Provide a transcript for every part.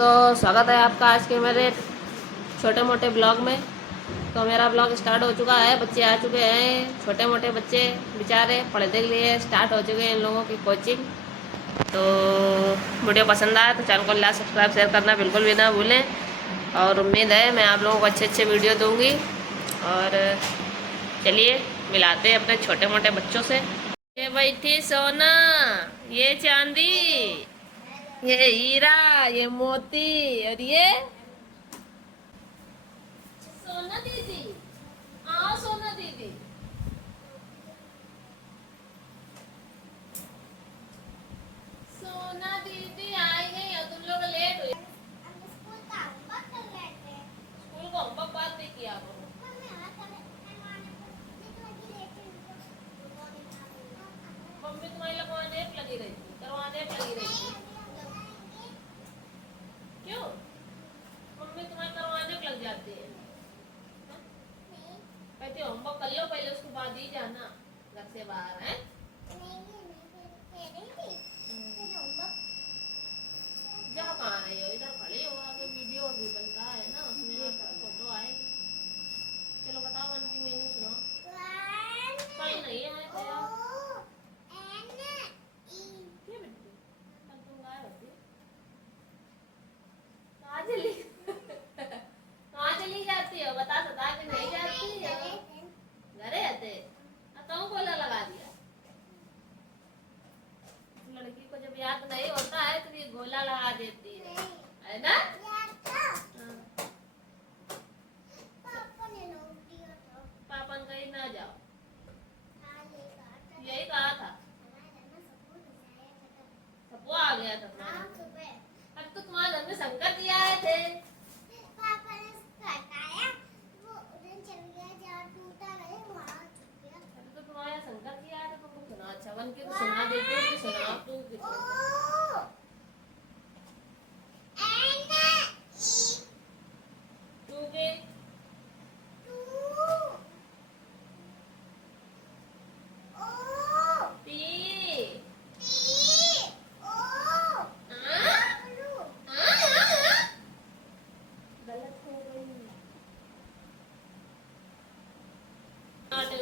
दोस्तों, स्वागत है आपका आज के मेरे छोटे मोटे ब्लॉग में। तो मेरा ब्लॉग स्टार्ट हो चुका है, बच्चे आ चुके हैं, छोटे मोटे बच्चे बेचारे पढ़ने के लिए स्टार्ट हो चुके हैं इन लोगों की कोचिंग। तो वीडियो पसंद आए तो चैनल को लाइक सब्सक्राइब शेयर करना बिल्कुल भी ना भूलें। और उम्मीद है मैं आप लोगों को अच्छे अच्छे वीडियो दूँगी। और चलिए मिलाते हैं अपने छोटे मोटे बच्चों से। ये बैठी सोना, ये चांदी, ये हीरा, ये मोती, और ये सोना दीदी। आओ सोना दीदी। सोना दीदी आई नहीं है, तुम लोग लेट हुए। स्कूल का होमवर्क कर रहे थे। स्कूल का होमवर्क बात नहीं किया करो। मम्मी तुम्हारी लगवाने लगी रही थी, करवाने लगी रही थी। क्यों? मम्मी तुम्हारी करवाने लग जाती है। कहती होमवर्क कर लो पहले, उसके बाद ही जाना घर से बाहर है। जाओ कहाँ रही हो, इधर खड़े हो, आगे वीडियो भी बनता है ना, उसमें फोटो आएगी। चलो बताओ आंटी, मैंने सुना कहीं नहीं है क्या बेटी? कल तुम गायब होती कहाँ चली कहाँ चली जाती हो? बता सता कि नहीं जाती हो? घरे आते तो बोला लगा दिया। लड़की को जब याद नहीं होता है तो ये गोला लगा देती है ना? पापा ने कहीं ना जाओ, यही कहा था। सबको आ गया था तुम्हारे। अब तो तुम्हारे घर में शंकर जी आए थे। पापा ने हटाया, वो उधर चल गया जहाँ टूटा नहीं वहाँ छुप गया। अभी तो तुम्हारे यहाँ शंकर जी आए थे, तुमको सुना अच्छा बन के तो सुना देते हो कि सुना तू तू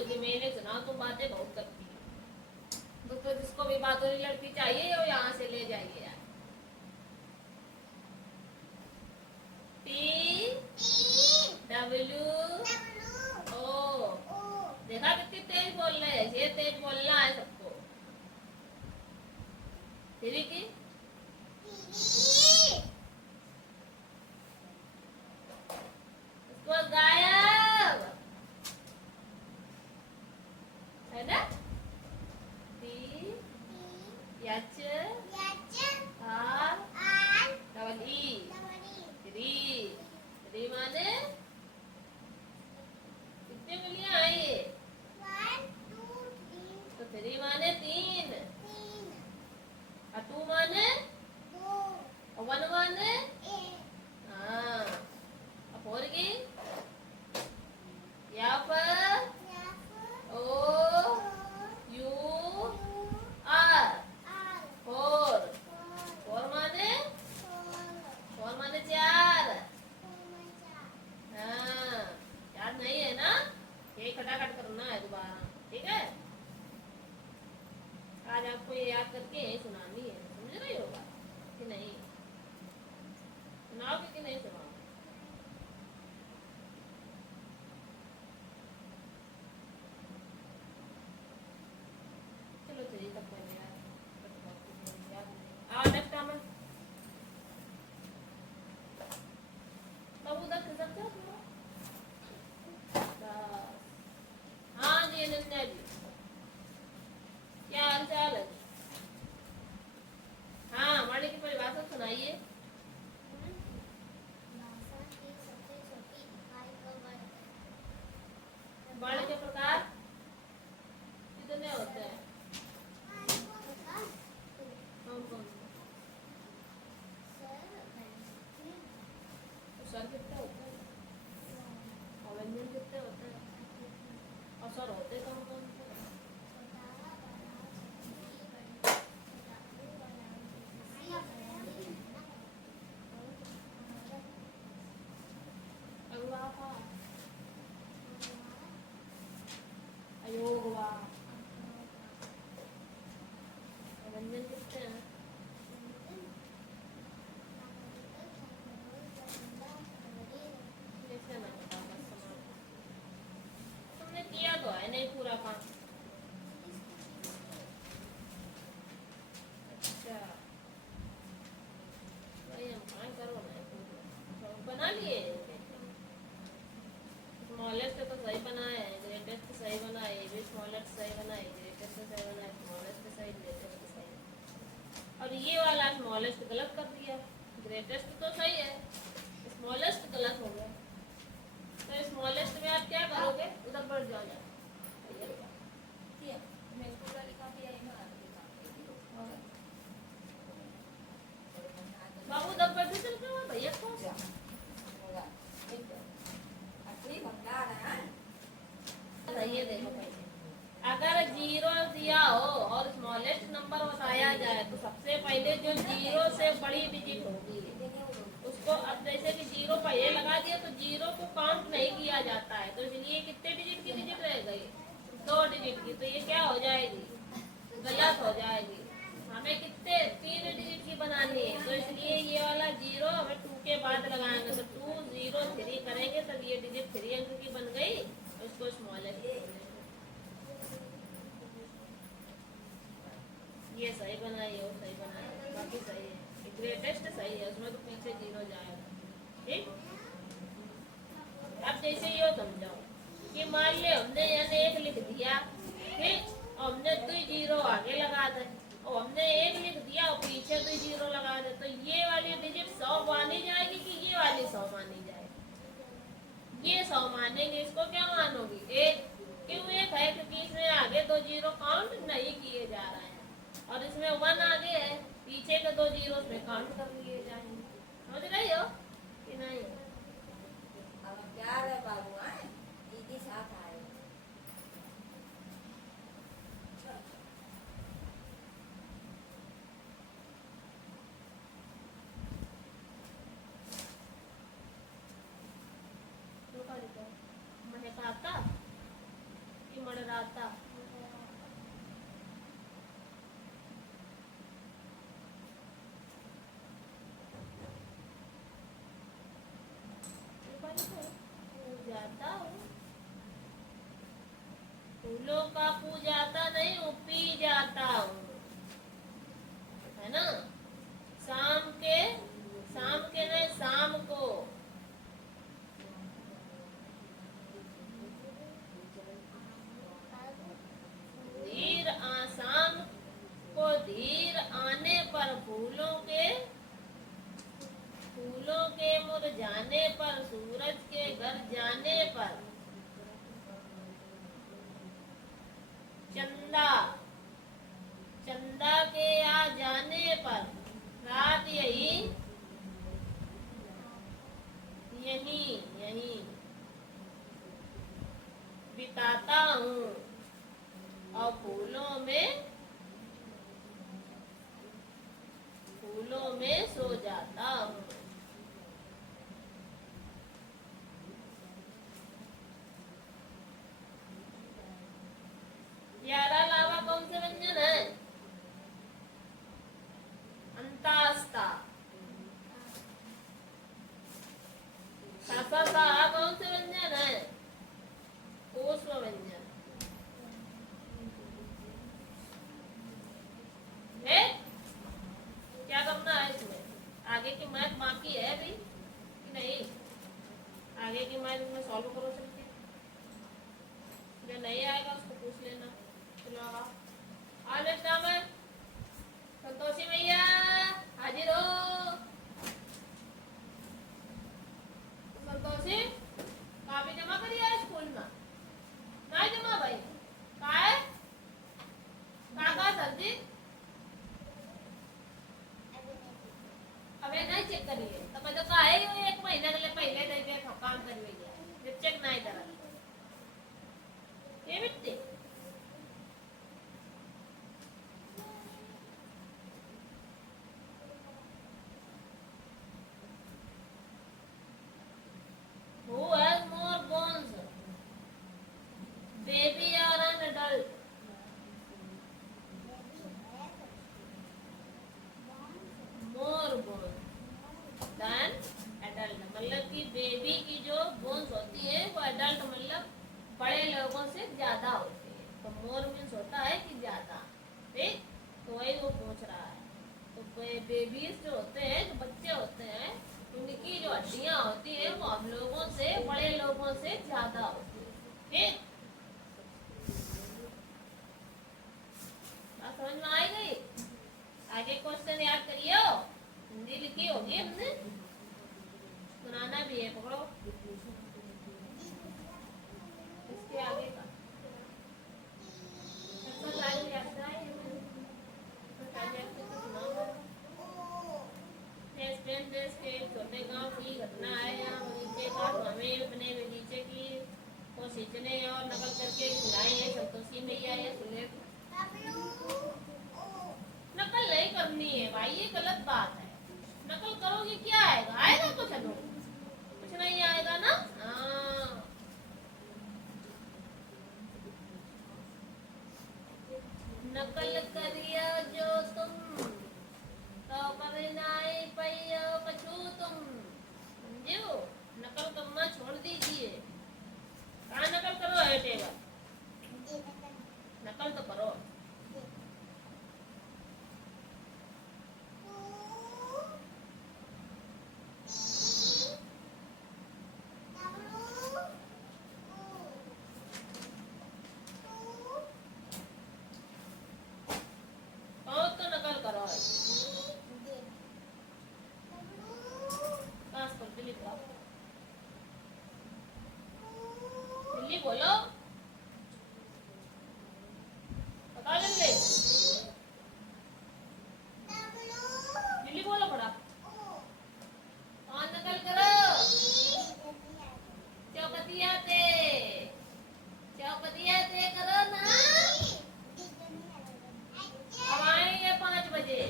के मैंने सुना तुम बातें बहुत करती हो। तो जिसको भी बात वाली लड़की चाहिए वो यहाँ से ले जाइए यार। TWO। देखा कितनी तेज बोल रहे हैं, ये तेज बोलना है सबको। तेरी की उसको गायब है ना? H R double E three. Three माने कितने उंगलियां आई है? 1 2 3। तो थ्री माने 3, और 2 माने 2, और 1 माने 1। हाँ, अब 4 की यहाँ पर O U R 4। 4 माने 4। हाँ, याद नहीं है ना? ये खटाखट करना है दोबारा, ठीक है? आज आपको ये याद करके सुनानी है, समझ रही होगा कि नहीं? सुनाओगे कि नहीं सुनाओगे? चलो चलिए तब पहले याद नेक्स्ट टाइम तब उधर खिसक जाओ थोड़ा। हाँ जी अनन्या जी, क्या हाल चाल है? हाँ, वर्ड की परिभाषा सुनाइए। वर्ण के प्रकार कितने होते हैं? कौन कौन? स्वर कितने होते हैं? और व्यंजन कितने होते हैं? और स्वर होते कौन कौन से? बापा अयोगवा व्यंजन कितने हैं? कैसे ना बता बस तुमने किया तो है नहीं पूरा काम। अच्छा भाई हम कहाँ करो ना पूरा बना लिए। स्मॉलेस्ट तो सही बनाया है, ग्रेटेस्ट सही बनाया है, भी स्मॉलेस्ट सही बनाया है, ग्रेटेस्ट सही बनाया, स्मॉलेस्ट सही, ग्रेटेस्ट सही। और ये वाला स्मॉलेस्ट गलत कर दिया, ग्रेटेस्ट तो सही है, स्मॉलेस्ट गलत हो गया। तो स्मॉलेस्ट में आप क्या करोगे, उधर बढ़ जाओ जा बाबू उधर बढ़ चल के भैया को ये देखो पहले अगर जीरो दिया हो और स्मॉलेस्ट नंबर बताया जाए तो सबसे पहले जो जीरो से बड़ी डिजिट होगी उसको, अब जैसे कि जीरो पहले लगा दिया तो जीरो को काउंट नहीं किया जाता है, तो इसलिए कितने डिजिट की डिजिट रह गई, 2 डिजिट की, तो ये क्या हो जाएगी, गलत हो जाएगी। हमें कितने 3 डिजिट की बनानी है, तो इसलिए ये वाला जीरो हमें 2 के बाद लगाएंगे, तो 2 0 3 करेंगे तब ये डिजिट 3 अंक की बन गई, उसको स्मॉलेस्ट। ये सही बनाई है, वो सही बनाई है, बाकी सही है, ग्रेटेस्ट सही है, उसमें तो पीछे जीरो जाएगा। ठीक, अब जैसे ये समझाओ कि मान ले हमने यानी 1 लिख दिया, ठीक, और हमने 2 जीरो आगे लगा दे, और हमने 1 लिख दिया और पीछे 2 जीरो लगा दे, तो ये वाली डिजिट 100 मानी जाएगी कि ये वाली 100 मानी जाएगी, ये 100 मानेंगे, इसको क्या मानोगी 1, क्यों 1 है, क्योंकि इसमें आगे 2 जीरो काउंट नहीं किए जा रहे हैं, और इसमें 1 आगे है, पीछे के 2 जीरो में काउंट कर लिए जाएंगे। समझ रही हो कि नहीं? अब क्या है बाबू, आए दीदी साथ आए। महकाता कि मडराता, पूजाता हूँ, फूलों का पूजाता नहीं हूँ, पी जाता हूँ, है ना। शाम के नहीं, शाम को शाम को धीर आने पर फूलों के मुरझाने पर, सूरज के घर जाने पर, चंदा के आ जाने पर, रात यही बिताता हूँ, और फूलों में सो जाता हूँ। यारा अलावा कौन से व्यंजन है? अंतास्ता। कौन से व्यंजन है? कोष्म व्यंजन है। क्या करना है इसमें? आगे की मैथ बाकी है अभी कि नहीं? आगे की मैथ में सॉल्व करो चलके, जो नहीं आएगा उसको पूछ लेना। चलो आज नाम है संतोषी भैया, हाजिर हो। संतोषी काफी जमा करी है स्कूल में? नहीं जमा भाई, कहा है काका सब्जी अबे नहीं चेक करिए तो मैं तो कहा है 1 महीना के लिए पहले दे दे काम करवेगा, जब चेक नहीं करा ये बिट्टी हुआ बोन्स होती है वो एडल्ट मतलब बड़े लोगों से ज्यादा होती है। तो मोर मीन्स होता है कि ज्यादा, ठीक। तो वही वो पूछ रहा है। तो बेबीज जो होते हैं, जो बच्चे होते हैं, उनकी जो हड्डियां होती है वो हम लोगों से, बड़े लोगों से ज्यादा होती है, ठीक। बात समझ में आई गई? आगे क्वेश्चन याद करियो, हिंदी लिखी होगी हमने, सुनाना भी है, पकड़ो इसके आगे का देश के एक छोटे गांव की घटना है। यहाँ बगीचे का हमें अपने बगीचे की को सींचने और नकल करके खिलाई है संतोषी मैया। ये सुने, नकल नहीं करनी है भाई, ये गलत बात है। नकल करोगे क्या आएगा? आएगा कुछ अनु? कुछ नहीं आएगा ना। हाँ, नकल करियो जो तुम तो परिणाम पाइयो कछु तुम, समझो। नकल करना छोड़ दीजिए। कहाँ नकल करो है टेबल, नकल तो करो। बहुत तो नकल करो है। काश पर दिल्ली बोलो, दिल्ली बोलो, पता जल्दी, दिल्ली बोलो पड़ा। और नकल करो, चौपतिया ते करो ना। अब आएंगे 5 बजे।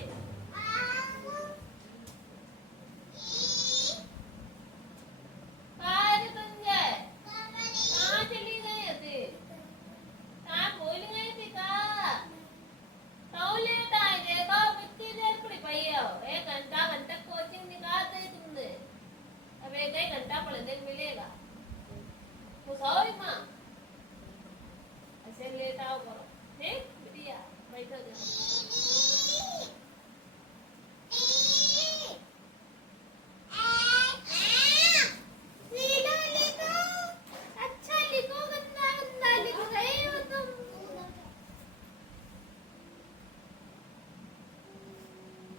आज संजय कहाँ चली गई थी? कहाँ भूल गई थी का? तो लेट आए, देखो कितनी देर पड़ी पई है। 1 घंटा कोचिंग निकाल दी तुमने, अब 1 घंटा पढ़ने को मिलेगा। खुश हो माँ, ऐसे लेट आओ करो, ठीक बिटिया, बैठो जाओ। अच्छा लिखो, गंदा गंदा लिख रहे हो तुम।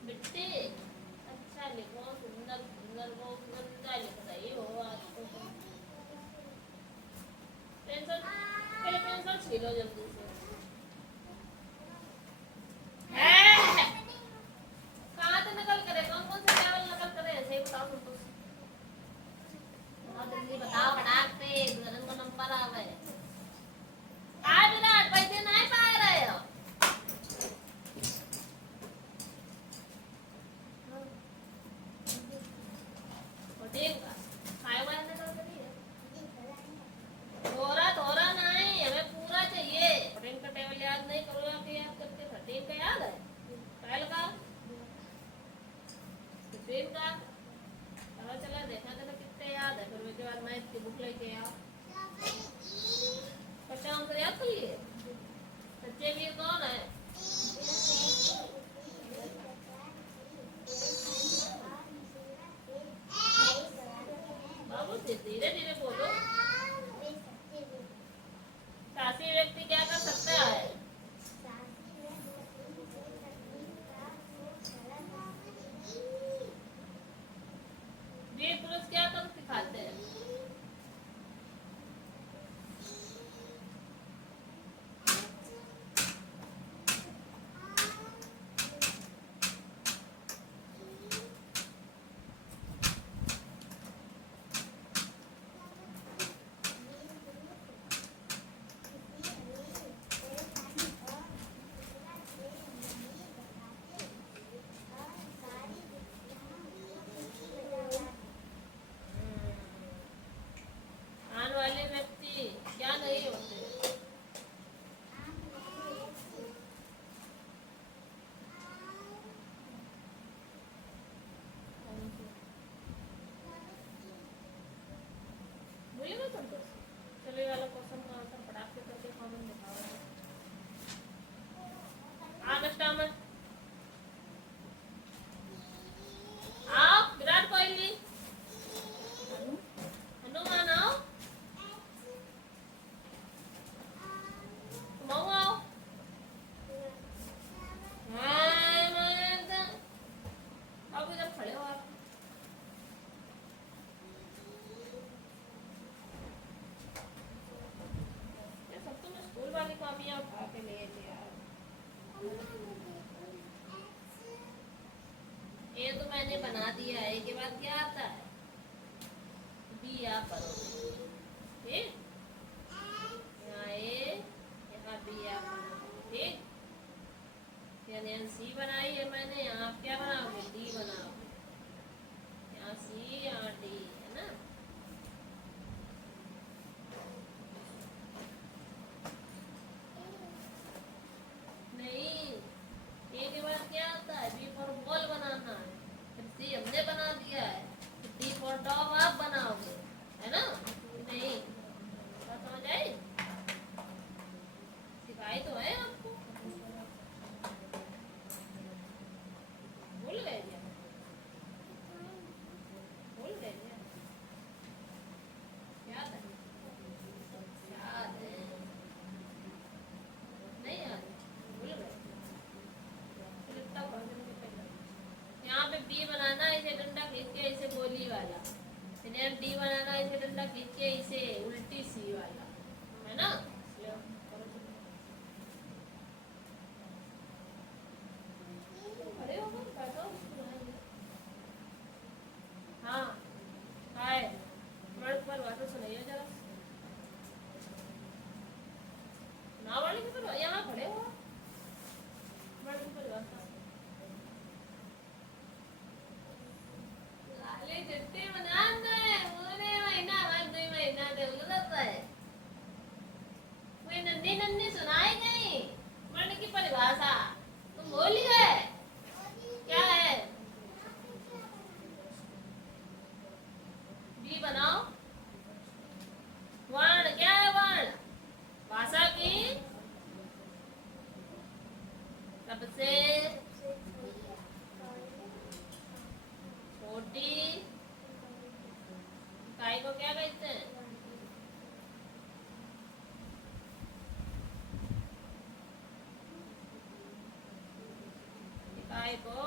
बिट्टी अच्छा लिखो, सुंदर सुंदर, वो गंदा लिख रही हो आज तो। पेंसिल, पहले पेंसिल छीलो जल्दी से। कहाँ से नकल करे, कौन कौन से टेबल नकल करे, ऐसे ही बताओ तुम। बहुत जल्दी बताओ, फटाक से दुल्हन को नंबर आवे। आज विराट पैसे नहीं पा रहे हो। ठीक है, खाए वाला नकल करिए। थोड़ा नहीं, हमें पूरा चाहिए। 14 का टेबल याद नहीं करो, आपके याद करके 13 का याद है, 12 का, 15 का, चला देखा था कितने याद है। फिर उसके बाद मैथ की बुक लेके आओ, 50 आंसर याद कर लिए। सच्चे वीर कौन है? बाबू धीरे धीरे बोलो। साहसी व्यक्ति क्या कर सकता है? वीर पुरुष क्या कर सिखाते हैं? बोलेगा संतोष? चलो ये वाला क्वेश्चन का आंसर फटाक से करके कॉमन दिखाओ। कस्टमर आओ, विराट कोहली, हनुमान आओ, तुम आओ। आप इधर खड़े हो आप। ये सब तो मैं स्कूल वाली कॉपियाँ उठा के ले थे यार। ये तो मैंने बना दिया है, के बाद क्या आता है? बी आप करोगे, ठीक? यहाँ ए, यहाँ बी आप बनाओगे, ठीक? यानी यहाँ सी बनाई है मैंने, यहाँ आप क्या बनाओगे? डी बनाओगे। यहाँ सी, यहाँ डी, है ना? नहीं, ए के बाद क्या आता है? बी फॉर बॉल बनाना है, फिर सी हमने बना दिया है, फिर डी फॉर टॉप आप बनाओगे, है ना? नहीं, बात समझ आई? सिखाई तो है आपको। भूल गए क्या? भूल गए क्या? याद है? याद है? नहीं याद है? भूल गए? फिर इतना पढ़ लेंगे पहले। यहाँ पे बी बनाना है, इसे डंडा खींच के इसे गोली वाला, फिर यहाँ डी बनाना है, इसे डंडा खींच के इसे उल्टी सी वाला, है ना? लो, करो चलो। खड़े हो गए, बैठो, उसको बनाएंगे। हाँ, हाय, मर्द पर बातें सुनाइए जरा। ना वाली की तो यहाँ खड़े हो, मर्द पर बातें। लाली चिट्ठी बना दे, पूरे महीना भर 2 महीना दे उलझता है। कोई नन्ही नन्ही सुनाई नहीं, मर्द की परिभाषा तुम भूल गए? क्या है? बी बनाओ। वर्ण क्या है? वर्ण भाषा की सबसे छोटी इकाई को क्या कहते हैं? इकाई को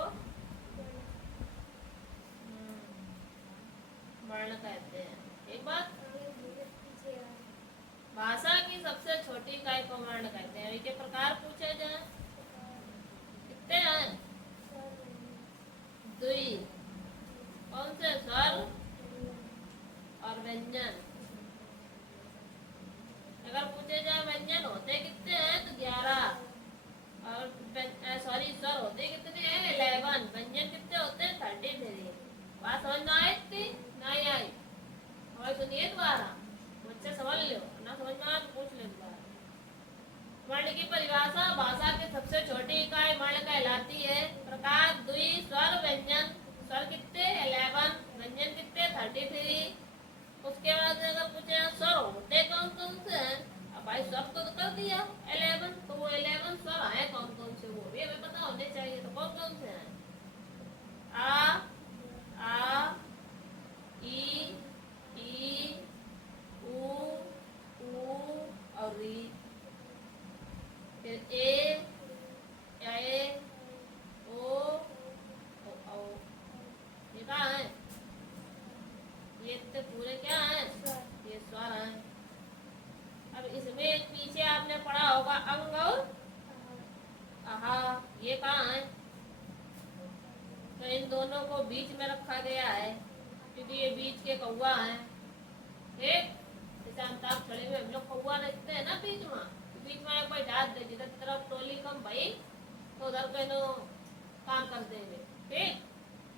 वर्ण कहते हैं। एक बात, भाषा की सबसे छोटी इकाई को वर्ण कहते हैं। इनके प्रकार पूछे जाए, कितने हैं? 2। कौन से? स्वर और व्यंजन। अगर पूछे जाए व्यंजन होते कितने हैं तो 11, और सॉरी स्वर होते कितने हैं? 11। व्यंजन कितने होते हैं? 33। बात समझ में आई थी? नहीं आई? और सुनिए दोबारा, मुझसे समझ लो, ना समझ में आया तो पूछ ले दोबारा। वर्ण की परिभाषा, भाषा की सबसे छोटी इकाई वर्ण कहलाती है। प्रकार 2, स्वर व्यंजन। स्वर कितने? 11। व्यंजन कितने? 33। उसके बाद अगर पूछे स्वर होते कौन कौन से हैं, अब भाई स्वर तो कर दिया 11, तो वो 11 स्वर आए कौन कौन से, वो भी हमें पता होने चाहिए। तो कौन कौन से हैं? आ ई ऊ और री। फिर ए ओ ये कहाँ है? ये तो पूरे क्या हैं? ये स्वर हैं। अब इसमें पीछे आपने पढ़ा होगा अंग और आहा, ये कहाँ है? तो इन दोनों को बीच में रखा गया है, क्योंकि ये बीच के कौवा हैं। ठीक, जैसे अंताक्षरी में हम लोग कौवा रखते हैं ना बीच में, तो बीच में कोई डाल दे, जिधर तरफ टोली कम भाई तो उधर पे नो काम कर देंगे। ठीक,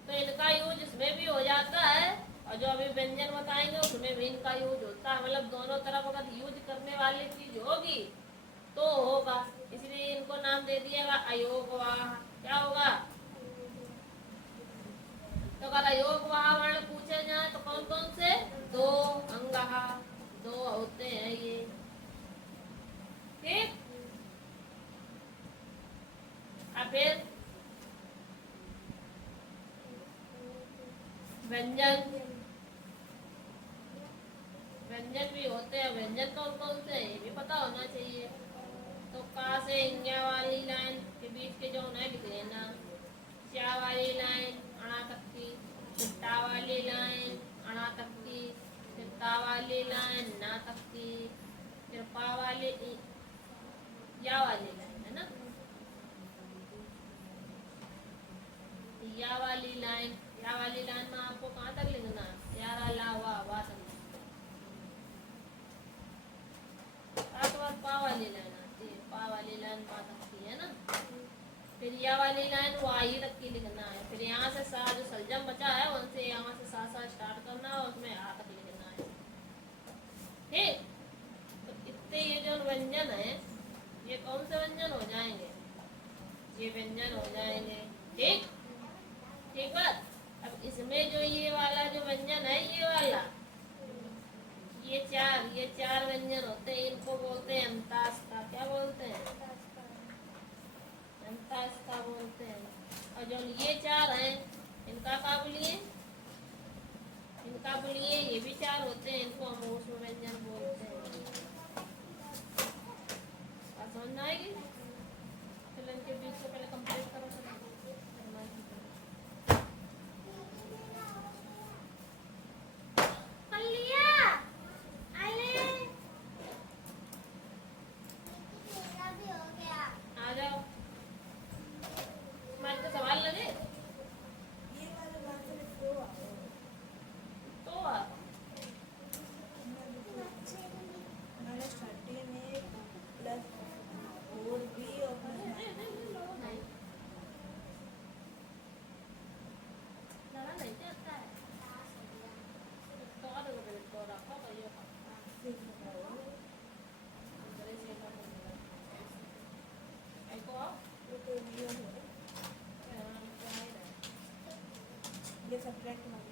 तो इनका यूज इसमें भी हो जाता है, और जो अभी व्यंजन बताएंगे उसमें भी इनका यूज होता है। मतलब दोनों तरफ अगर यूज करने वाली चीज होगी तो होगा, इसलिए इनको नाम दे दिएगा अयोगवाह। क्या होगा? तो अगर अयोगवाह वर्ण पूछे जाए तो कौन कौन से? 2 अंगहा, व्यंजन व्यंजन भी होते हैं। व्यंजन कौन कौन से हैं ये भी पता होना चाहिए। तो का से इंजा वाली लाइन के बीच के जो है लिख लेना। चा वाली लाइन अणा तक की, फिर टा वाली लाइन अणा तक की, फिर ता वाली लाइन ना तक की, फिर पा वाली या वाली लाइन है ना। या वाली लाइन में आपको कहाँ तक लिखना है? यारा ला वा तक। सात बार पा वाली लाइन आती है, पा वाली लाइन पा तक की है ना। फिर या वाली लाइन वाही तक की लिखना है। फिर यहाँ से सा जो सलजम बचा है उनसे यहाँ से सा स्टार्ट करना है और उसमें आ तक लिखना है। ठीक, तो इतने ये जो व्यंजन है ये कौन से व्यंजन हो जाएंगे? ये व्यंजन हो जाएंगे। ठीक ठीक बात। अब इसमें जो ये वाला जो व्यंजन है ये वाला ये चार व्यंजन होते हैं। इनको बोलते हैं अंतास्ता। क्या बोलते हैं? अंतास्ता बोलते हैं। और जो ये चार हैं इनका क्या बोलिए? इनका बोलिए ये भी चार होते हैं। इनको हम ऊष्म व्यंजन बोलते हैं। बात समझ में आएगी? चलो इनके बीच को पहले कंप्लीट करो। आ जाओ, मैं तो सवाल लगे ये वाला बात है तो तो आप -30 में +4b और नहीं जाता है तो और तो रखो तो ये अंदर से का एको ये सब्जेक्ट में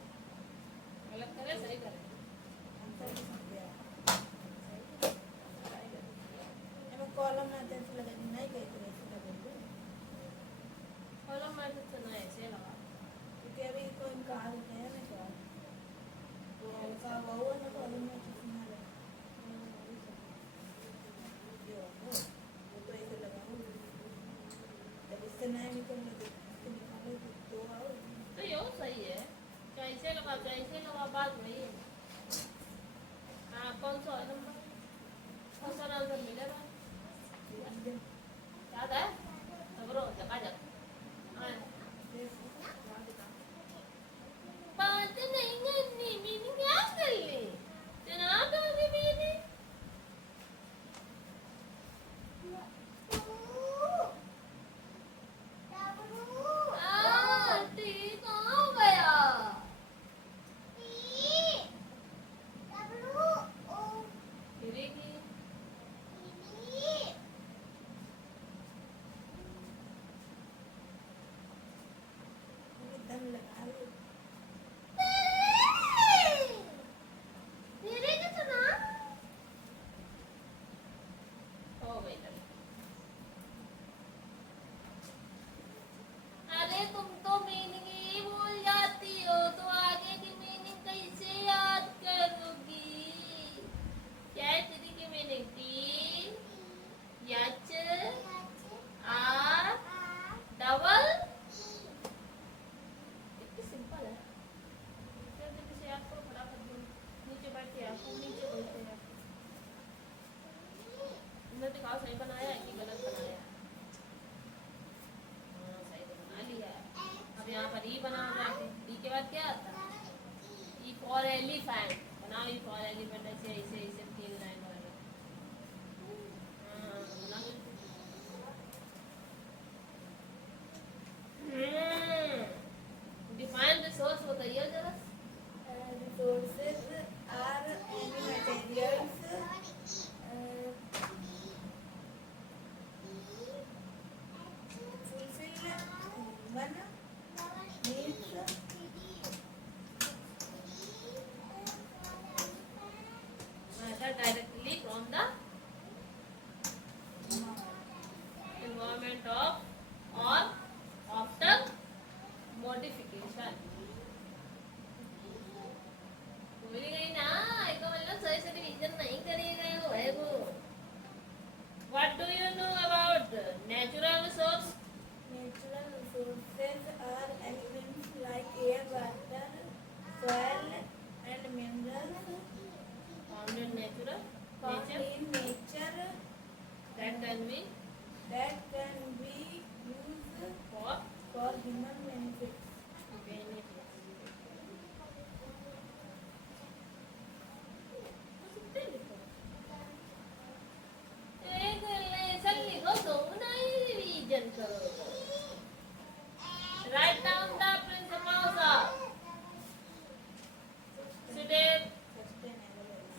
अलग करे सही करे। कॉलम में अटेंशन लगा नहीं गई तो ऐसे लगेगा कॉलम में तो ना ऐसे लगा क्योंकि अभी तो इनका हाल है ना क्या तो इनका वो है ना कॉलम में कितना है वो तो ऐसे लगा जब इससे नया निकलने तो निकालो तो आओ तो ये सही है। कैसे लगा बात वही है। हाँ कौन सा नंबर कौन सा आंसर मिलेगा याद है? खबरों चकाचक बात नहीं करनी मैंने क्या कर ली जनाब दादी मैंने ठीक हो गया। गिरेगी दम लगा लो गिरेगी तो ना हो गई लड़की। अरे तुम तो मीनिंग ही भूल जाती हो तो आगे की मीनिंग कैसे याद करोगी? क्या है तेरी की meaning? T H are double कितनी सिंपल है। जल्दी से याद करो फटाफट बोलो। नीचे बैठिए आप नीचे बैठिए आप। तुमने दिखाओ सही बनाया है कि गलत बनाया है? हाँ सही तो बना लिया है। अब यहाँ पर ई बनाओ जाके। ई के बाद क्या आता है? ई फॉर एलिफेंट बनाओ। ई फॉर एलिफेंट ऐसे ऐसे ऐसे 3 लाइन वाले। हाँ बना लो। डिफाइन रिसोर्स बताइए जरा। resources are any materials fulfill one needs directly can be used for for human benefit. एक लेसन लिखो दो ना रिवीजन करो। Write down the principles of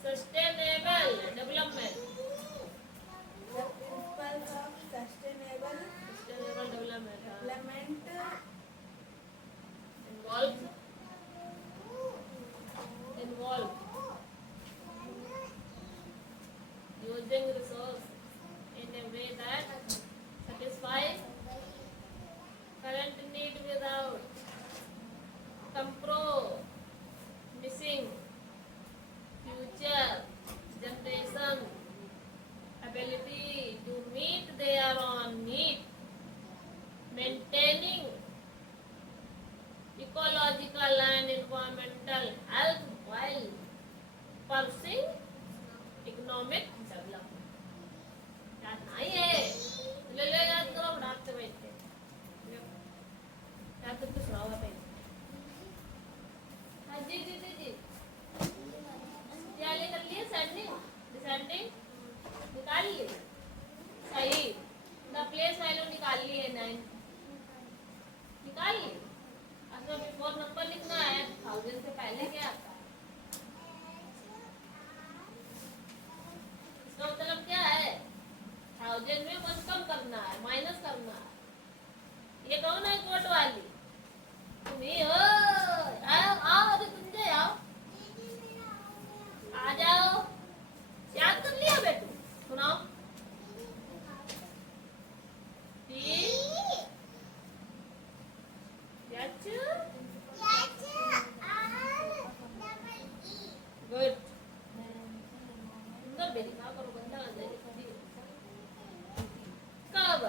sustainable development. The principles of sustainable development development involve using resource in a way that satisfies current need without compromising future generation ability to meet their own need, maintaining ecological and environmental health while pursuing economic development. याद नहीं है ले ले याद करो बनाते बैठ के याद करके सुनाओ आप। हाँ जी जी जी जी क्या ले कर लिए सेंडिंग डिसेंडिंग निकाल लिए सही। द प्लेस वैल्यू निकाल लिए 9 निकाल लिए। अच्छा बिफोर नंबर लिखना है 1000 से पहले क्या आता है। इसका मतलब क्या है 1000 में 1 कम करना है माइनस करना है। ये कौन है कोट वाली तुम ही हो। आओ आओ अरे तुम जे आओ आ जाओ याद कर लिया बेटू सुनाओ। गुड सुंदर बेटी का करो बंदा आ जाए कब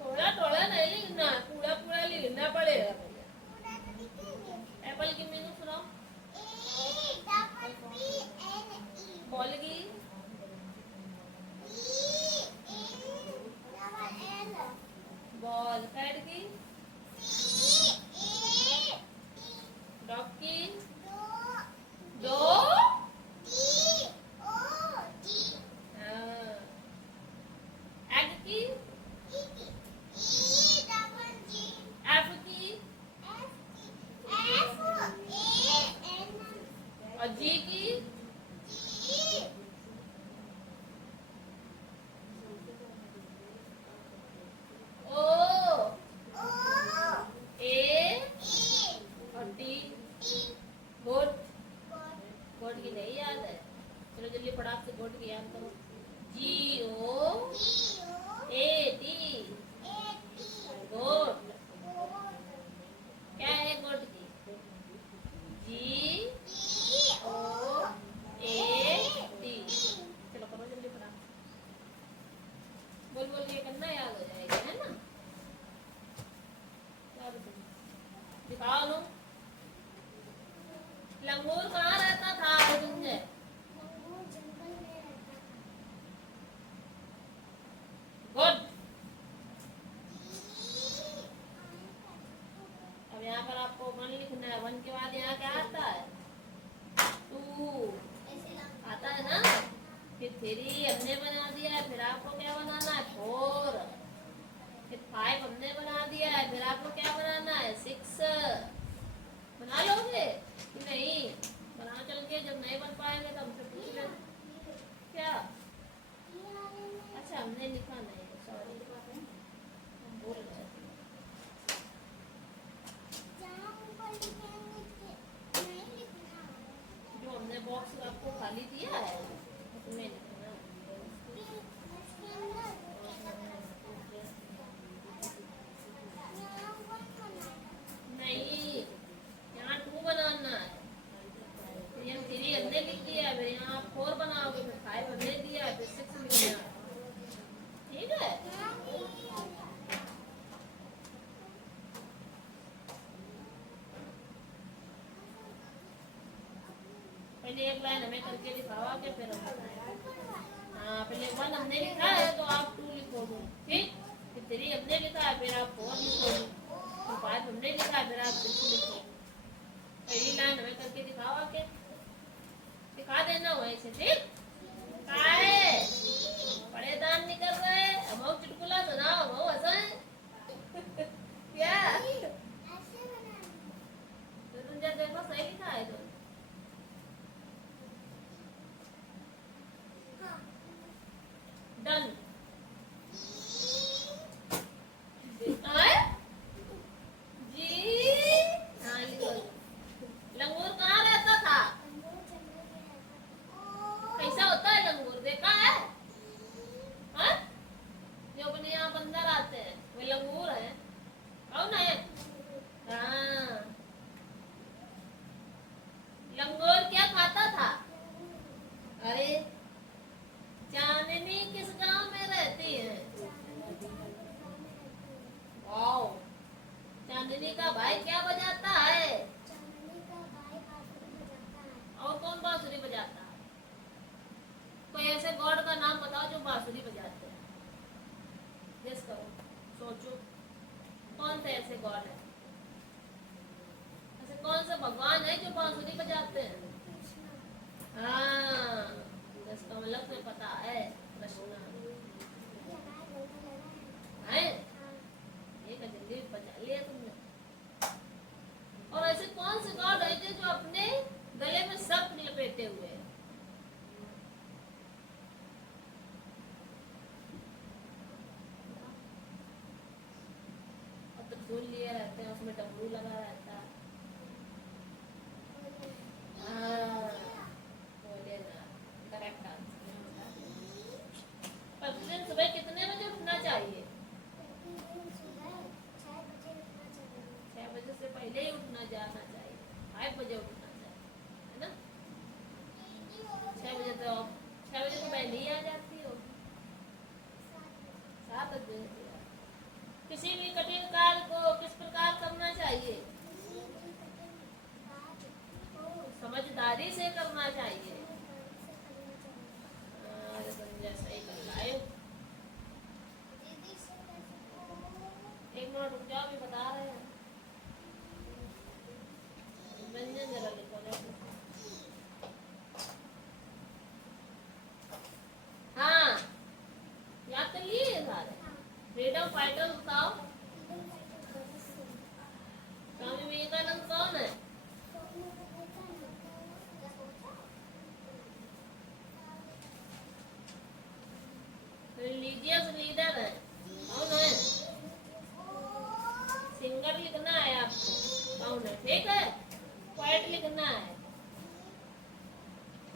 थोड़ा थोड़ा नहीं लिखना पूरा पूरा लिखना पड़ेगा भैया। एप्पल की मीनिंग सुनाओ। बॉल की बॉल कैट की डॉग की दो एग की एफ की और जी की ओ ए और टी गोट गोट की नहीं याद है चलो जल्दी फटाक से गोट की याद करो। जी ओ ए टी गोट क्या है गोट की जी ओ ए टी। चलो करो जल्दी फटाक बोल बोल के करना याद हो जाएगा है ना। दिखाओ लो लंगूर कहाँ रहता था तुमसे। गुड अब यहाँ पर आपको 1 लिखना है। 1 के बाद यहाँ क्या आता है 2 आता है ना। फिर 3 हमने बना दिया है फिर आपको क्या बनाना है 4 फिर 5 हमने बना दिया है फिर आपको क्या बनाना है 6 बना लोगे कि नहीं बना चल के जब नहीं बन पाएंगे तो हमसे पूछ ले क्या। अच्छा हमने लिखा नहीं सॉरी हम भूल गए। जो हमने बॉक्स आपको खाली दिया है उसमें लिखना नहीं यहाँ 2 बनाना पहले एक लाइन हमें करके दिखावा के फिर हम बताएंगे। हाँ पहले 1 हमने लिखा है तो आप 2 लिखोगे, ठीक। फिर 3 हमने लिखा है फिर आप 4 लिखोगे, फिर 5 हमने लिखा है फिर आप 6 लिखोगे। पहली लाइन हमें करके दिखावा के दिखा देना वैसे, ठीक। काहे बड़े दान नहीं कर रहे, हम चुटकुला सुनाओ वो हंसाए क्या तो तुम जब देखो सही लिखा है तो डन। जी हाँ लिखो। लंगूर कहाँ रहता था? कैसा होता है लंगूर, देखा है? हाँ? जो अपने यहाँ बंदर आते हैं वे लंगूर है, आओ ना ये। हाँ लंगूर क्या खाता था? अरे चांदनी किस गांव में रहती है? वाओ, चांदनी का भाई क्या बजाता है? और कौन बांसुरी बजाता है? कोई ऐसे गॉड का नाम बताओ जो बांसुरी बजाते हैं। गेस करो, सोचो कौन से ऐसे गॉड है, ऐसे कौन से भगवान है जो बांसुरी बजाते हैं? हाँ इसका मतलब तुम्हें पता है, कृष्णा है। एक जल्दी बचा लिया तुमने। और ऐसे कौन से गॉड है जो अपने गले में सर्प लपेटे हुए हैं? और त्रिशूल लिए रहते हैं, उसमें डमरू लगा रहता है। हाँ बोले ना, करेक्ट आंसर। प्रतिदिन सुबह कितने बजे उठना चाहिए? 6 बजे से पहले ही उठना जाना चाहिए, 5 बजे उठना चाहिए, है ना। 6 बजे तो 6 बजे तो पहले ही आ जाती हो, 7 बजे। किसी भी कठिन कार्य को किस प्रकार करना चाहिए? समझदारी से करना चाहिए। संजय सही कर लाए। एक मिनट रुक जाओ, अभी बता रहे हैं। व्यंजन जरा लिखो ना। हाँ याद कर लिए सारे। फ्रीडम फाइटर बताओ। स्वामी विवेकानंद कौन है? रिलीजियस लीडर है, कौन है? सिंगर लिखना है आपको, कौन है, ठीक है। पोएट लिखना है,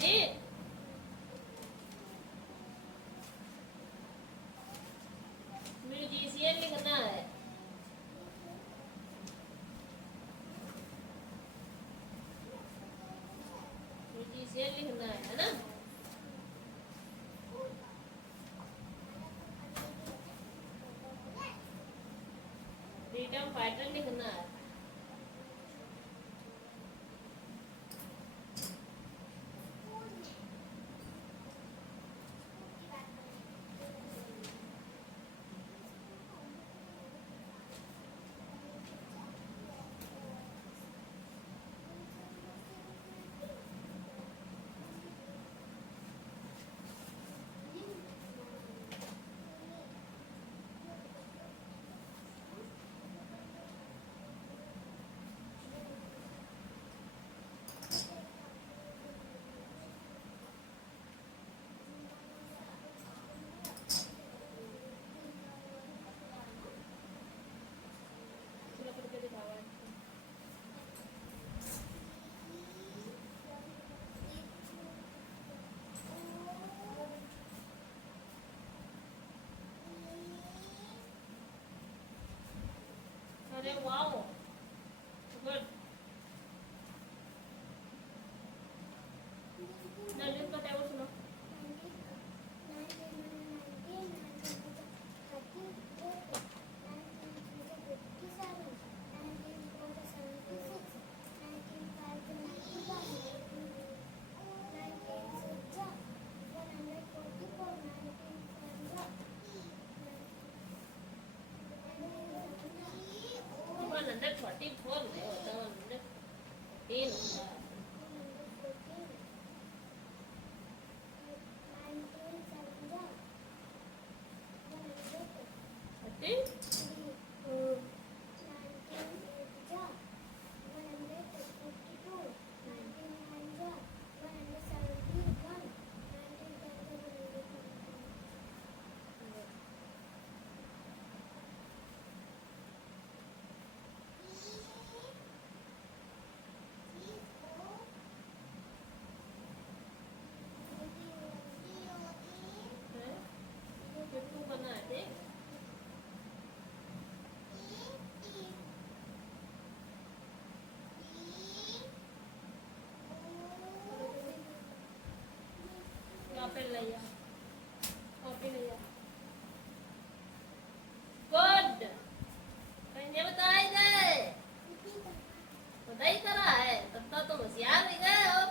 ठीक। म्यूजिशियन लिखना है, म्यूजिशियन लिखना है ना। फ्रीडम फाइटर लिखना है। अरे वाओ गुड। नलिन का टेबल सुनो। 144 में होता है 114 होता है। थर्टी टू बना है देख। कॉपी लिया कॉपी लिया गुड कहीं बताए गए बताई करा है तब तक तो होशियार नहीं गए। अब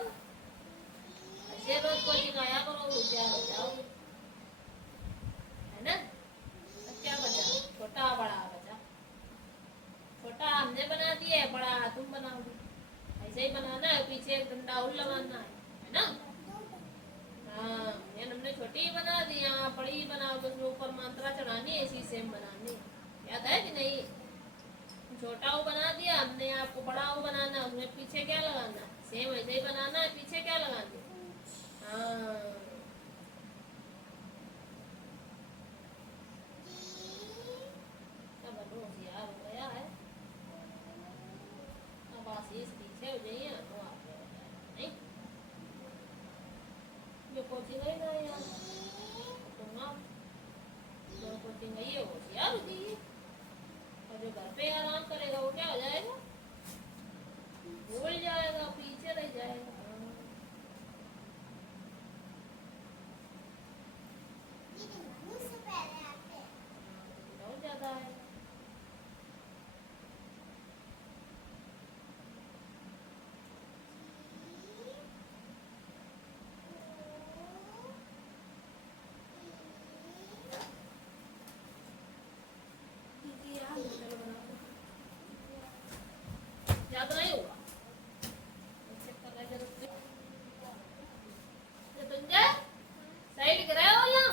ऐसे रोज कोचिंग आया करो होशियार हो जाओगे है ना। अब क्या बचा छोटा बड़ा बचा। छोटा हमने बना दिया है बड़ा तुम बनाओगे। ऐसे ही बनाना है पीछे एक डंडा और लगाना है ना। हाँ ये हमने छोटी ही बना दी यहाँ बड़ी ही बनाओ तो उसमें ऊपर मात्रा चढ़ानी है इसी सेम बनानी है। याद है कि नहीं। छोटा वो बना दिया हमने आपको बड़ा वो बनाना है उसमें पीछे क्या लगाना है सेम ऐसे ही बनाना है पीछे क्या लगाना है। हाँ सब होशियार हो गया है। अब आशीष पीछे हो जाइए तो आप नहीं जो कोचिंग है ना यार दूंगा जो कोचिंग है ये होशियार हो जाइए। और जो घर पे आराम करेगा वो क्या हो जाएगा भूल जाएगा पीछे रह जाएगा। बहुत ज्यादा है। ज्यादा नहीं होगा साइड कराया वाला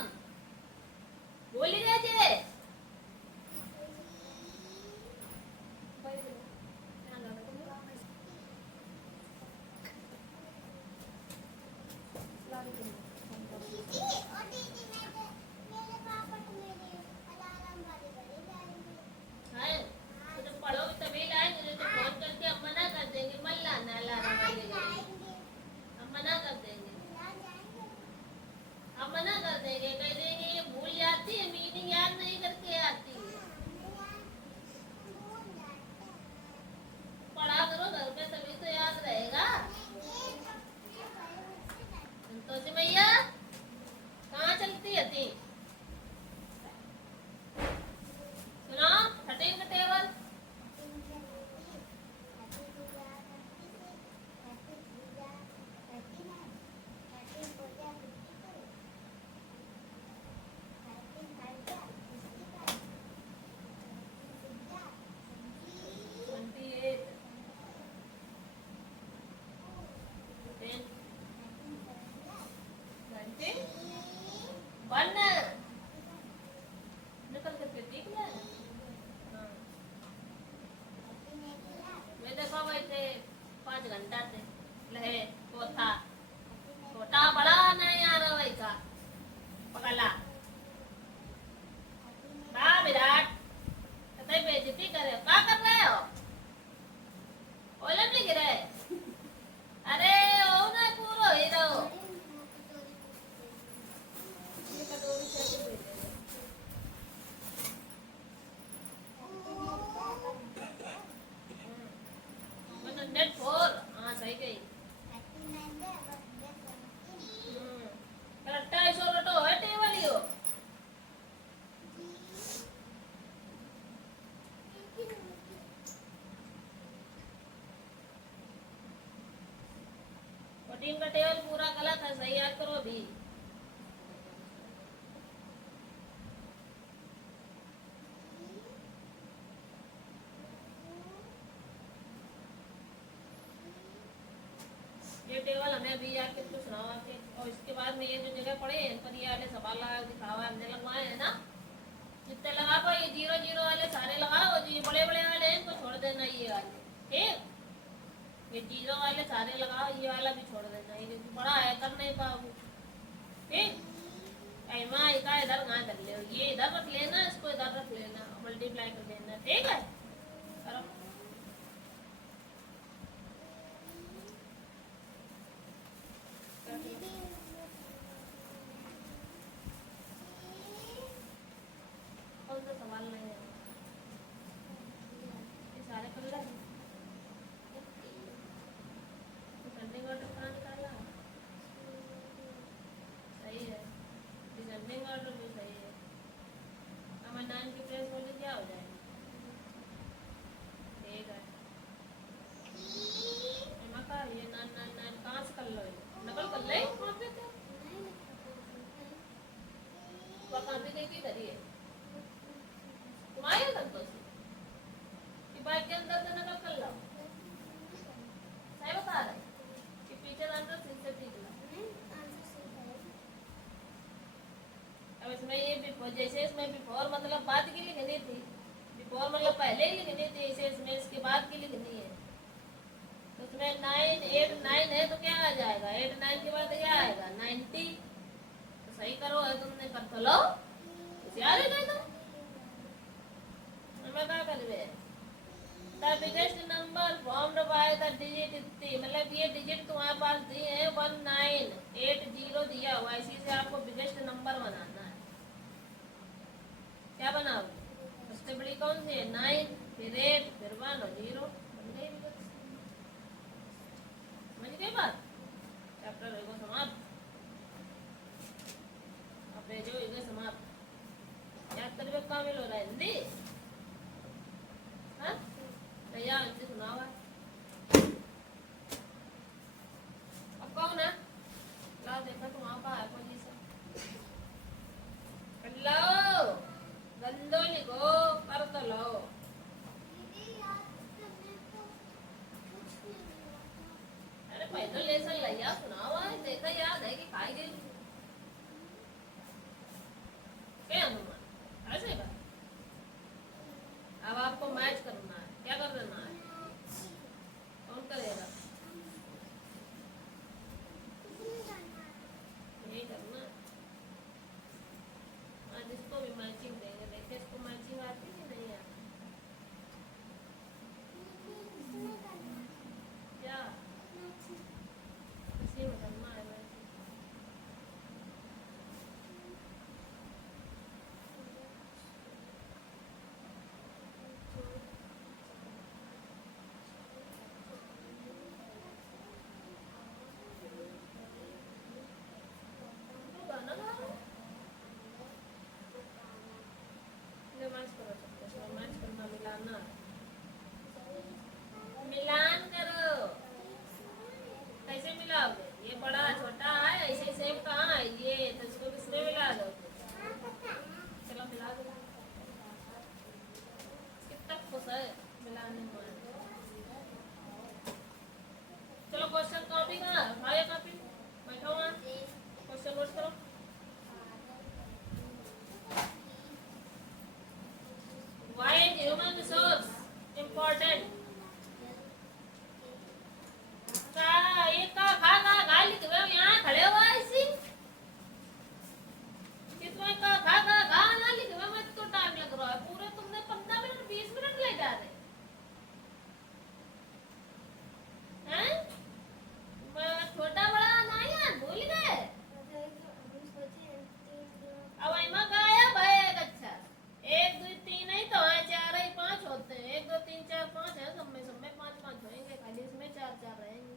बोली गए थे। है तो जब पढ़ोगे तभी लाएंगे नहीं तो फोन करके हम मना कर देंगे मन लाना लाना हम मना कर देंगे। हम मना कर देंगे कह देंगे ये भूल जाती है मीनिंग याद नहीं करके आती है। पढ़ा करो घर पे तभी तो याद रहेगा। संतोषी मैया कहाँ चलती है थी सुनो 13 का टेबल निकल करके देख ले। हाँ। मैं देखा भाई थे 5 घंटा थे लहे को था छोटा बड़ा नहीं आ रहा भाई का पकड़ा हाँ विराट कतई बेइज्जती करे क्या कर रहे हो ओलम नहीं गिरे अरे ओ ना पूरा हीरो नेट 4 हाँ सही गई। करेक्ट है सो रटो है टेबल यो प्रोटीन का टेबल पूरा गलत है सही याद करो अभी। ये टेबल हमें अभी आके तो सुनाओ आके, और इसके बाद में ये जो जगह पड़े हैं इन पर ये वाले सवाल लगा के दिखावा हमने लगवाए हैं ना, जितने लगा पाओ ये 0 0 वाले सारे लगाओ, जो ये बड़े बड़े वाले हैं इनको छोड़ देना, ये वाले ठीक, ये 0 वाले सारे लगाओ, ये वाला भी छोड़ देना, ये जो बड़ा है कर नहीं पाओगे ठीक। ऐमा इका इधर ना कर ले, ये इधर रख लेना, इसको इधर रख लेना, मल्टीप्लाई कर देना ठीक है। करो कौन सा सवाल नहीं है, ये सारे कर ले, डिसेंडिंग ऑर्डर कहाँ निकाला, सही है, डिसेंडिंग ऑर्डर भी सही है। अब मैं 9 की प्लेस बोली क्या हो जाएगी, ठीक है। एमा का ये 9 9 9 कहाँ से कर लो, नकल कर ले वहाँ पे तो कॉपी देखी करिए तुम्हारे संतोष कि बाइक के अंदर से नकल कर लो, सही बता रहे कि पीछे आंसर ठीक से ठीक ला। अब इसमें ये बिफोर, जैसे इसमें बिफोर मतलब बाद की लिखनी थी, बिफोर मतलब पहले ही लिखनी थी, ऐसे इसमें इसके बाद की लिखनी है। तो उसमें 9 8 9 है तो क्या आ जाएगा, 8 9 के बाद क्या आएगा 90, तो सही करो है तुमने कर तो लो, होशियार है गए तुम, हमें क्या करवे। The biggest number formed by the digit इतनी, मतलब ये डिजिट तुम्हारे पास दिए हैं 1980 दिया हुआ है, इसी से आपको बिगेस्ट नंबर बनाना है। क्या बनाओगे, सबसे बड़ी कौन सी है 9, फिर 8, फिर 1 और 0, बन गई बिगेस्ट। समझ गई बात, चैप्टर एगो समाप्त, अब जो एगो समाप्त, याद करवे कामिल हो रहा है हिंदी, हाँ भैया हिंदी सुनाओ अब कौन है, ला देखा तुम आपका है पोजीशन, लो गंदो लिखो कर तो लो, अरे पहले लेसन लिया सुनाओ है, देखा याद है कि खाई गई क्या अनुमान ऐसे का। अब आपको मैच करना है, क्या कर देना है, कौन करेगा यही करना है। आज इसको भी मैचिंग देंगे, देखे इसको मैचिंग आती है नहीं आती क्या, इसी में करना है मैचिंग। तो गाना गा रहे हो? ये मैच करो सबके साथ, मैच करना, मिलाना, मिलान करो, कैसे मिलाओगे, ये बड़ा छोटा है ऐसे सेम कहाँ है ये, तो इसको किसमें मिला दो, चलो मिला दो, कितना खुश है मिलाने में। चलो क्वेश्चन कॉपी कहाँ, उठाओ ये कॉपी, बैठो वहाँ, क्वेश्चन नोट करो। Why is human resource important? ये का खा लिख रहे हो, यहाँ खड़े हो ऐसी, कितना खा ना लिख रहे हो, मैं तो टाइम लग रहा है, पूरे तुमने 15 मिनट 20 मिनट ले जा रहे हैं, छोटा बड़ा नहीं है, भूल गए। अब एमा का आया भाई एक अच्छा, 1 2 3 नहीं तो 4 ही 5 होते हैं, 1 2 3 4 5 है, सब में 5 5 होंगे, खाली इसमें 4 4 रहेंगे।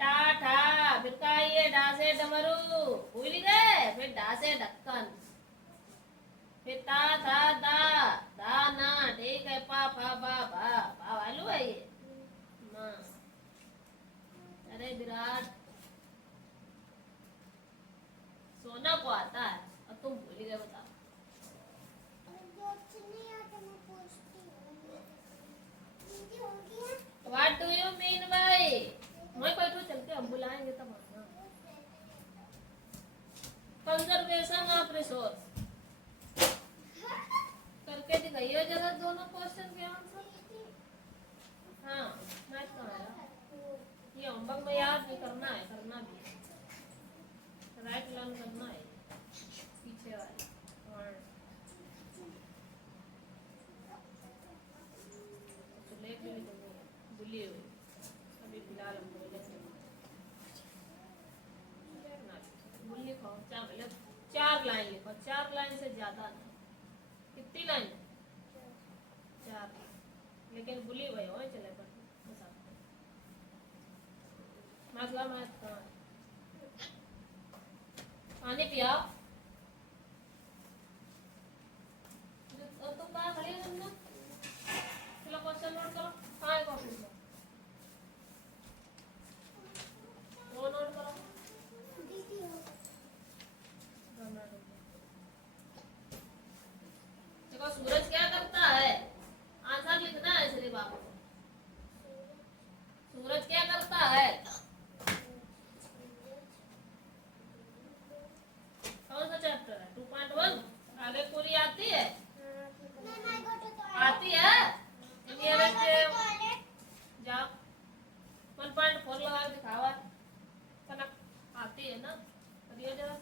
टा ठा, फिर का ये डा से डमरू भूल गए, फिर डा से ढक्कन, फिर ता था दा ना, ठीक है, पा फा बा भा वालू है ये माँ। अरे विराट सोना को आता है और तुम भूल गए, बताओ। What do you रुकी हुई अभी फिलहाल हमको जैसे बुल लिखो 4 लाइन लिखो, 4 लाइन से ज्यादा नहीं। कितनी लाइन? 4 लाइन, लेकिन बुली हुई हो चले पर मतलब पानी पियाओ। तुम कहाँ खड़ी हो तुमने? चलो क्वेश्चन नोट करो। कहाँ है क्वेश्चन? वो नोट करो। देखो सूरज क्या करता है? आंसर लिखना है सिर्फ आपको। सूरज क्या करता है? कौन सा चैप्टर है? 2.1 आगे पूरी आती है? आती है? जाओ 1.4 लगा के दिखावा आती है ना? करिए जरा।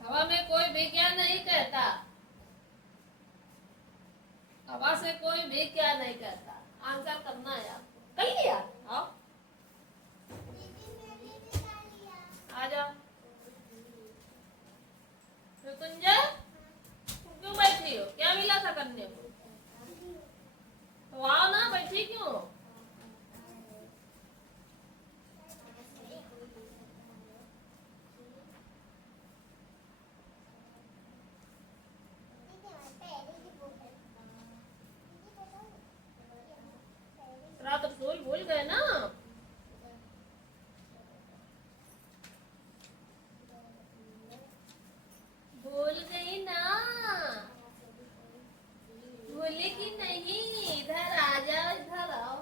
हवा में कोई भी क्या नहीं कहता, हवा से कोई भी क्या नहीं कहता। आंसर करना है आपको। कर लिया? आओ आ जाओ। मृत्युंजय तुम क्यों बैठी हो? क्या मिला था करने को? तो आओ ना, बैठी क्यों? रात रसोई भूल गए ना? भूल गई ना? भूली कि नहीं? इधर आ जाओ, इधर आओ।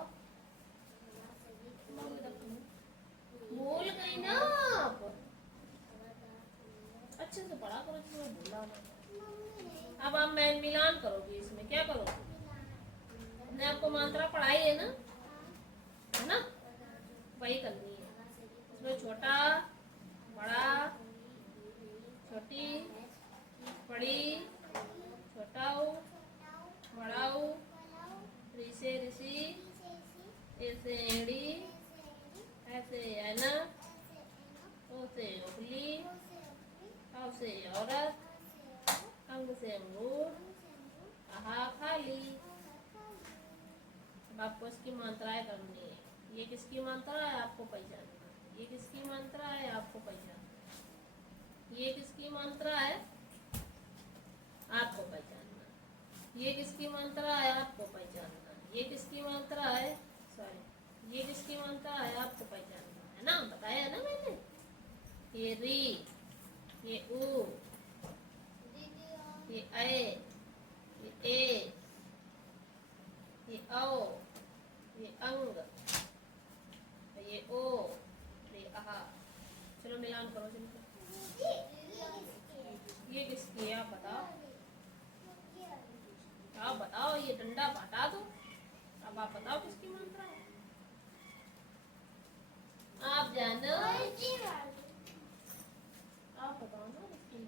भूल गई ना आप? अच्छे से पढ़ा करो, इसमें भूला ना। अब आप मैं मिलान करोगी, इसमें क्या करोगी? हमने आपको मात्रा पढ़ाई है ना, है ना? वही करनी है। इसमें छोटा, बड़ा, छोटी, बड़ी, छोटाऊ, बड़ाऊ, ऋषि ऋषि, ऐसे एड़ी, ऐसे ऐना, ओसे उगली, औ से औरत, अंग से अंगूर, आहा खाली। अब आपको इसकी मात्राएं करनी है। ये किसकी मात्रा है आपको पहचानना है। ये किसकी मात्रा है आपको पहचानना है। ये किसकी मात्रा है आपको पहचानना है। ये किसकी मात्रा है आपको पहचानना है। ये किसकी मात्रा है, सॉरी, ये किसकी मात्रा है आपको पहचानना है ना? बताया ना मैंने। ये री, ये ऊ, ये ए, ये औ, ये अंग, ये ओ, ये आहा। चलो मिलान करो जिनको। ये किसकी है आप बताओ? आप बताओ, ये डंडा हटा दो। अब आप बताओ किसकी मात्रा है? आप जानो, आप बताओ ना किसकी।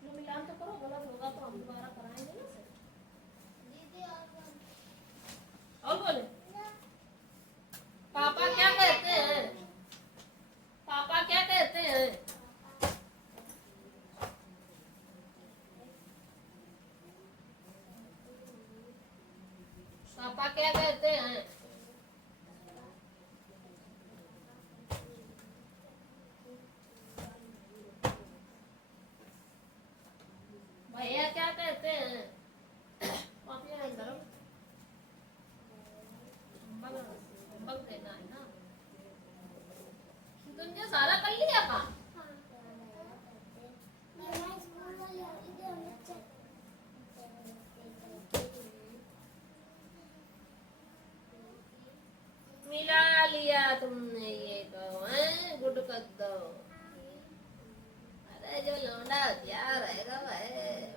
चलो मिलान तो करो, गलत होगा तो हम दोबारा कराएंगे ना सर। और बोले पापा क्या कहते हैं? पापा क्या कहते हैं? पापा क्या कहते हैं? भैया क्या कहते हैं? कॉपी अंदर होमवर्क देना है ना। तुमने सारा कर लिया काम? मिला लिया तुमने, ये कहो हैं? गुड कर दो। अरे जो लौंडा क्या रहेगा भाई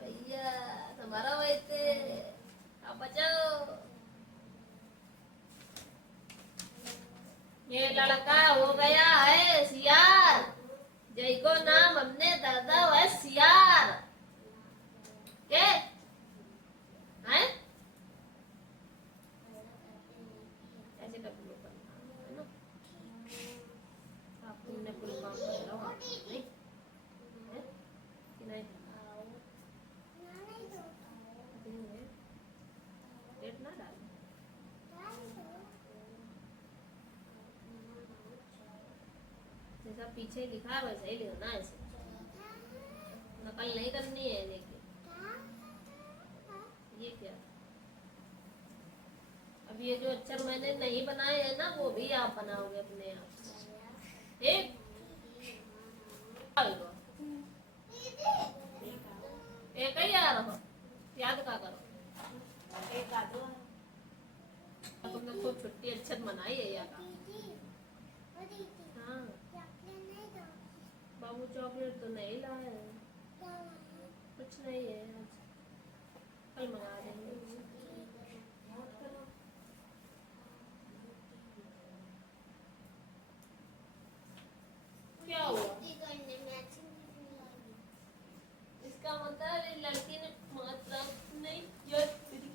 भैया तुम्हारा वैसे। अब बचाओ। ये लड़का हो गया है सियार, जय को नाम हमने दादा है सियार के हैं? जैसा पीछे लिखा है वैसे ही लिखना है इसे, नकल नहीं करनी है। देखिए ये क्या, अब ये जो अक्षर मैंने नहीं बनाए हैं ना वो भी आप बनाओगे अपने आप। एक एक ही आ रहा, याद का करो। एक आधो तुमने खूब छुट्टी अक्षर बनाई है यार। हाँ बाबू चॉकलेट तो नहीं लाए हैं, कुछ नहीं है आज, कल मंगा देंगे। क्या हुआ? इसका मतलब ये लड़की ने मात्रा नहीं याद करी।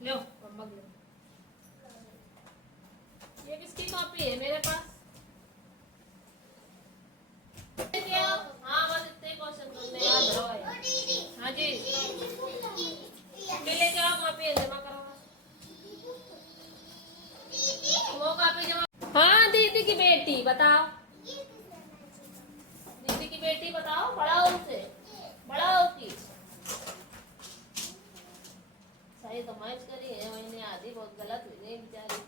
लो मम्मा लो, ये किसकी कॉपी है मेरे पास? क्या? हाँ बस इतने क्वेश्चन करने याद रहो। हाँ जी ले जाओ कॉपी जमा करो, वो कॉपी जमा। हाँ दीदी की बेटी बताओ, दीदी की बेटी बताओ, बड़ा हो उसे, बड़ा हो की सही तो मैच करी है मैंने, आधी बहुत गलत हुई नहीं बेचारी।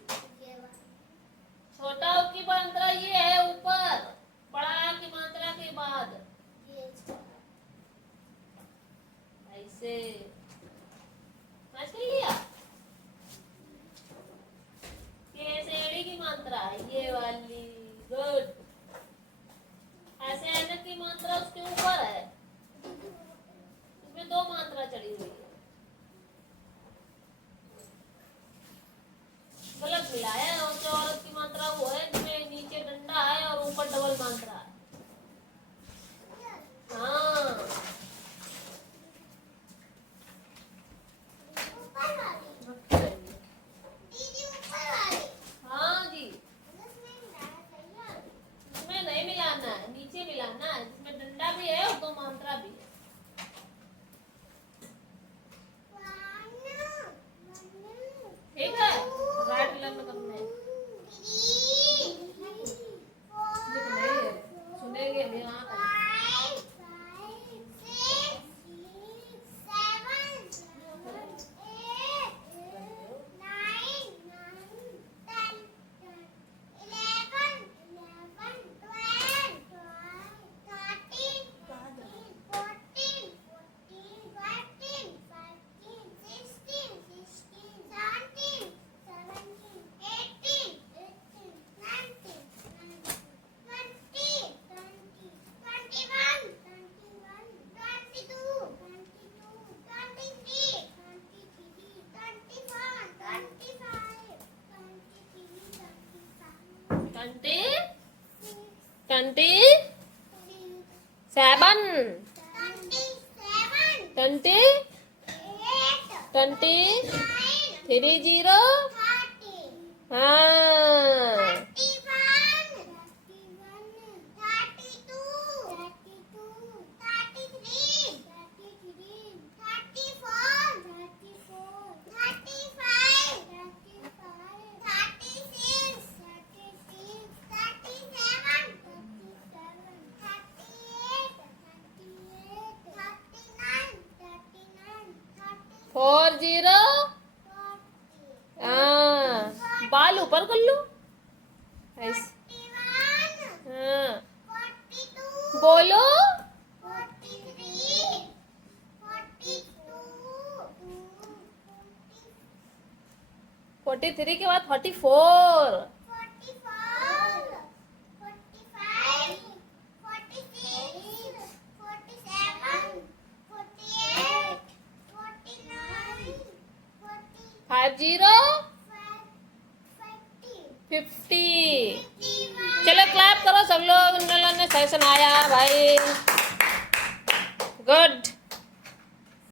छोटा ओ की मात्रा ये है ऊपर, बड़ा की मात्रा के बाद ऐसे मैच कर लिया। ये सेड़ी की मात्रा है ये वाली, गुड। ऐसे ऐनक की मात्रा उसके ऊपर है, इसमें दो मात्रा चढ़ी हुई है, गलत मिलाया है। और जो औरत की मात्रा वो है जिसमें नीचे डंडा है और ऊपर डबल मात्रा है। हाँ हाँ जी, इसमें नहीं मिलाना है, नीचे मिलाना है जिसमें डंडा भी है और दो मात्रा भी है। ठीक है राइट लर्न करना है, सुनेंगे अभी। हाँ ट्वेंटी सेवन, ट्वेंटी 30, हाँ 40, हाँ बाल ऊपर कर लो ऐसे, हाँ बोलो 43 के बाद 44, 50। चलो क्लैप करो सब लोग, ने सेशन आया भाई, गुड।